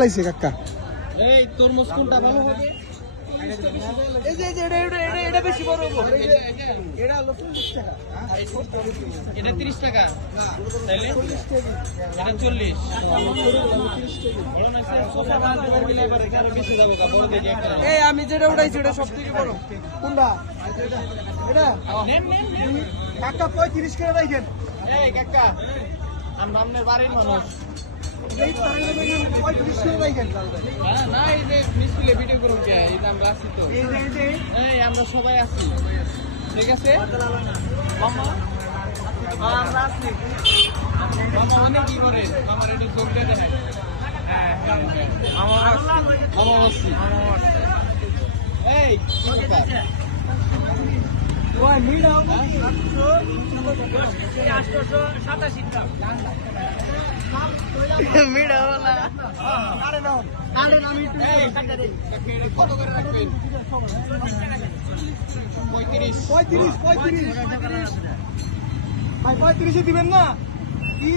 লাইছে কাকা? এই তরমুজ কোনটা ভালো হবে? এই যে এটা বেশি বড় হবে। এটা হলো 40 টাকা। এটা 30 টাকা। তাইলে এটা 40। বড় না স্যার সোফা মাল দিলে এবারে আরো বেশি যাবে কা বড় দেখি একটা। এই আমি যেটা উঠাইছি ওটা সবথেকে বড়। কোনটা? এটা নেন। কাকা 35 করে রাখেন। এই কাকা আমরা আপনার বাড়ির মানুষ। এই তাহলে 35 করে রাখেন। না এই যে মিস্ত্রি ভিডিও করুন কে এটা আমরা আছি তো। এই আমরা সবাই আছি। ঠিক আছে মামা আমরা আছি। মামা অনেক কি করে মামার একটু যোগ দিয়ে দেন। মামা আছি। এই কি কথা? ওই মিলাও 887 টাকা। মিড়াওয়ালা আরে নাও আমি কত করে রাখবেন? 35 35 ভাই 35 দিবেন না কি